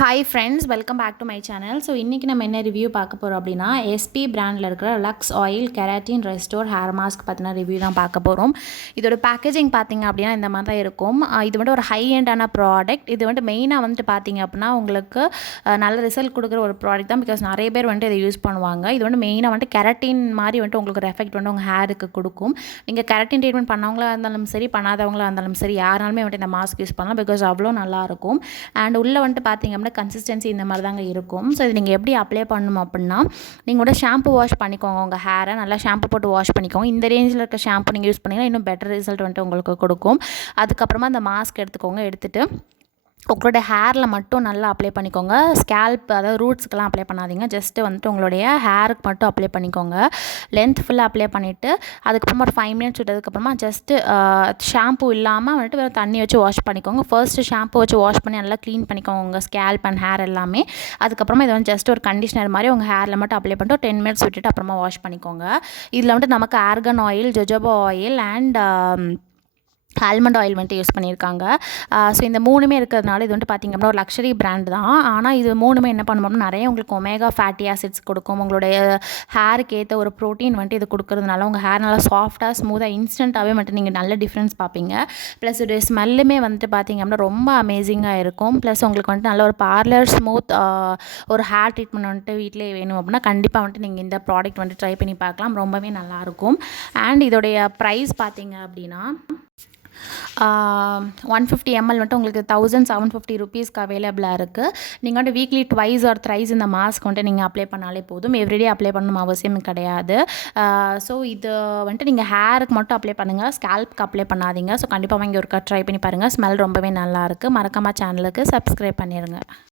Hi friends, welcome back to my channel. So இன்றைக்கி நம்ம என்ன ரிவ்யூ பார்க்க போகிறோம் அப்படின்னா, எஸ்பி பிராண்டில் இருக்கிற Lux oil keratin restore hair mask பற்றின ரிவ்யூ தான் பார்க்க போகிறோம். இதோட பேக்கேஜிங் பார்த்திங்க அப்படின்னா இந்த மாதிரி தான் இருக்கும். இது வந்துட்டு ஒரு ஹை எண்டான ப்ராடக்ட். இது வந்துட்டு மெயினாக வந்துட்டு பார்த்திங்க அப்படின்னா உங்களுக்கு நல்ல ரிசல்ட் கொடுக்குற ஒரு ப்ராடக்ட் தான். பிகாஸ் நிறைய பேர் வந்துட்டு இதை யூஸ் பண்ணுவாங்க. இது வந்து மெயினாக வந்துட்டு கெராட்டின் மாதிரி வந்துட்டு உங்களுக்கு ஒரு எஃபெக்ட் வந்து உங்கள் ஹேருக்கு கொடுக்கும். நீங்கள் கெராட்டின் ட்ரீட்மெண்ட் பண்ணவங்களா இருந்தாலும் சரி, பண்ணாதவங்களா இருந்தாலும் சரி, யாராலுமே வந்துட்டு இந்த மாஸ்க் யூஸ் பண்ணலாம். பிகாஸ் அவ்வளோ நல்லாயிருக்கும். அண்ட் உள்ளே வந்துட்டு பார்த்திங்க அப்படின்னா கன்சிஸ்டன்சி இந்த மாதிரி தாங்க இருக்கும். ஸோ இது நீங்கள் எப்படி அப்ளை பண்ணணும் அப்படின்னா, நீங்கள் கூட ஷாம்பு வாஷ் பண்ணிக்கோங்க. உங்கள் ஹேரை நல்லா ஷாம்பு போட்டு வாஷ் பண்ணிக்கோங்க. இந்த ரேஞ்சில் இருக்க ஷாம்பு நீங்கள் யூஸ் பண்ணிங்கன்னா இன்னும் பெட்டர் ரிசல்ட் வந்துட்டு உங்களுக்கு கொடுக்கும். அதுக்கப்புறமா அந்த மாஸ்க் எடுத்துக்கோங்க. எடுத்துகிட்டு உங்களோட ஹேரில் மட்டும் நல்லா அப்ளை பண்ணிக்கோங்க. ஸ்கேல்ப், அதாவது ரூட்ஸ்க்கெலாம் அப்ளை பண்ணாதீங்க. ஜஸ்ட்டு வந்துட்டு உங்களுடைய ஹேருக்கு மட்டும் அப்ளை பண்ணிக்கோங்க. லென்த் ஃபுல்லாக அப்ளை பண்ணிவிட்டு அதுக்கப்புறமா ஒரு 5 மினிட்ஸ் விட்டதுக்கப்புறமா ஜஸ்ட்டு ஷாம்பு இல்லாமல் வந்துட்டு வேறு தண்ணி வச்சு வாஷ் பண்ணிக்கோங்க. ஃபர்ஸ்ட்டு ஷாம்பு வச்சு வாஷ் பண்ணி நல்லா க்ளீன் பண்ணிக்கோங்க உங்கள் ஸ்கேல்ப் அண்ட் ஹேர் எல்லாமே. அதுக்கப்புறமா இது வந்து ஜஸ்ட் ஒரு கண்டிஷனர் மாதிரி உங்கள் ஹேரில் மட்டும் அப்ளை பண்ணிட்டு ஒரு 10 மினிட்ஸ் விட்டுட்டு அப்புறமா வாஷ் பண்ணிக்கோங்க. இதில் வந்துட்டு நமக்கு organ oil, jojoba oil and almond oil வந்துட்டு யூஸ் பண்ணியிருக்காங்க. ஸோ இந்த 3மே இருக்கிறதுனால இது வந்துட்டு பார்த்திங்க அப்படின்னா ஒரு லக்ஸரி பிராண்ட் தான். ஆனால் இது 3மே என்ன பண்ணுவோம்னா நிறைய உங்களுக்கு ஒமேகா ஃபேட்டி ஆசிட்ஸ் கொடுக்கும். உங்களுடைய ஹேருக்கு ஏற்ற ஒரு ப்ரோட்டீன் வந்துட்டு இது கொடுக்கறதுனால உங்கள் ஹேர் நல்லா சாஃப்டாக, ஸ்மூத்தாக, இன்ஸ்டண்ட்டாகவே வந்துட்டு நீங்கள் நல்ல டிஃப்ரென்ஸ் பார்ப்பீங்க. ப்ளஸ் இது ஸ்மெல்லுமே வந்துட்டு பார்த்திங்க அப்படின்னா ரொம்ப அமேசிங்காக இருக்கும். ப்ளஸ் உங்களுக்கு வந்துட்டு நல்ல ஒரு பார்லர் ஸ்மூத் ஒரு ஹேர் ட்ரீட்மெண்ட் வந்துட்டு வீட்டிலே வேணும் அப்படின்னா கண்டிப்பாக வந்துட்டு நீங்கள் இந்த ப்ராடக்ட் வந்துட்டு ட்ரை பண்ணி பார்க்கலாம். ரொம்பவே நல்லாயிருக்கும். அண்ட் இதோடைய ப்ரைஸ் பார்த்திங்க அப்படின்னா 150 ml வந்துட்டு உங்களுக்கு 1750 ருபீஸ்க்கு அவைலபிளாக இருக்குது. நீங்கள் வந்துட்டு வீக்லி ட்வைஸ் ஆர் த்ரைஸ் இந்த மாஸ்க் வந்துட்டு நீங்கள் அப்ளை பண்ணாலே போதும். எவ்ரிடே அப்ளை பண்ணணும் அவசியம் கிடையாது. ஸோ இது வந்துட்டு நீங்கள் ஹேருக்கு மட்டும் அப்ளை பண்ணுங்கள், ஸ்கேல்ப்க்கு அப்ளை பண்ணாதீங்க. ஸோ கண்டிப்பாக வாங்கி ஒரு ட்ரை பண்ணி பாருங்கள். ஸ்மெல் ரொம்பவே நல்லாயிருக்கு. மறக்காமல் சேனலுக்கு சப்ஸ்கிரைப் பண்ணிடுங்க.